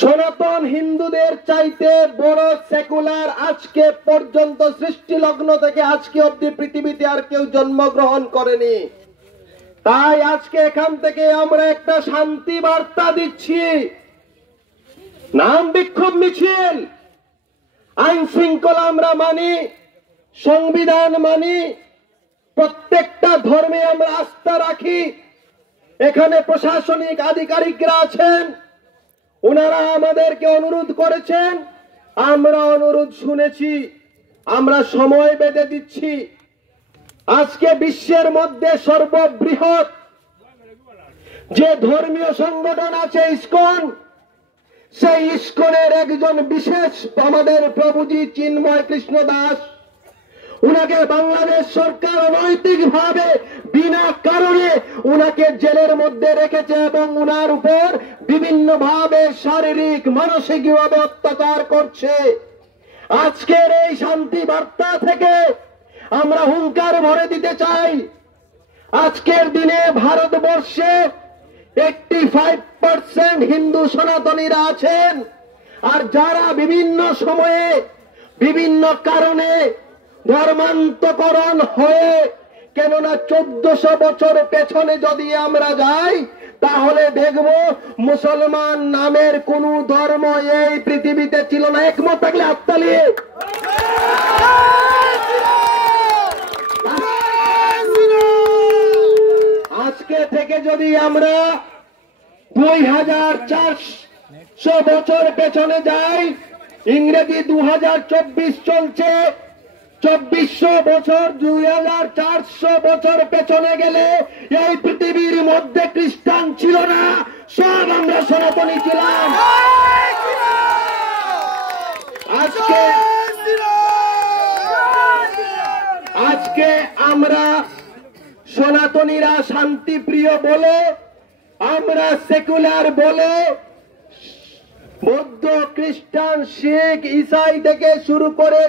সনাতন হিন্দুদের চাইতে বড় সেকুলার আজকে পর্যন্ত সৃষ্টি লগ্ন থেকে আজকে অবধি পৃথিবীতে আর কেউ জন্মগ্রহণ করেনি। তাই আজকে এখান থেকে আমরা একটা শান্তি বার্তা দিচ্ছি। নাম বিক্ষোভ মিছিল, আইন শৃঙ্খলা আমরা মানি, সংবিধান মানি, প্রত্যেকটা ধর্মে আমরা আস্থা রাখি। এখানে প্রশাসনিক আধিকারিকরা আছেন, ওনারা আমাদেরকে অনুরোধ করেছেন, আমরা অনুরোধ শুনেছি, আমরা সময় বেঁধে দিচ্ছি। আজকে বিশ্বের মধ্যে সর্ববৃহৎ যে ধর্মীয় সংগঠন আছে ইসকন, সেই ইসকনের একজন বিশেষ আমাদের প্রভুজি চিন্ময় কৃষ্ণ দাস, উনাকে বাংলাদেশ সরকার অনৈতিকভাবে বিনা কারণে উনাকে জেলের মধ্যে রেখেছে এবং উনার উপর বিভিন্ন ভাবে শারীরিক মানসিকভাবে অত্যাচার করছে। আজকের এই শান্তি বার্তা থেকে আমরা হুঙ্কার ভরে দিতে চাই, আজকের দিনে ভারতবর্ষে 85% হিন্দু সনাতনীরা আছেন, আর যারা বিভিন্ন সময়ে বিভিন্ন কারণে ধর্মান্তকরণ হয়ে, কেননা 1400 বছর পেছনে যদি আমরা যাই তাহলে দেখব মুসলমান নামের কোন ধর্ম এই পৃথিবীতে ছিল না। একমত থাকলে হাততালি। আজকে থেকে যদি আমরা 2400 বছর পেছনে যাই, ইংরেজি 2024 চলছে, 2400 বছর 2400 বছর পেছনে গেলে এই পৃথিবীর মধ্যে খ্রিস্টান ছিল না, সব আমরা সনাতনী ছিলাম। আজকে আমরা সনাতনীরা শান্তিপ্রিয় বলে, আমরা সেকুলার বলে, বৌদ্ধ খ্রিস্টান শিখ ইসাই থেকে শুরু করে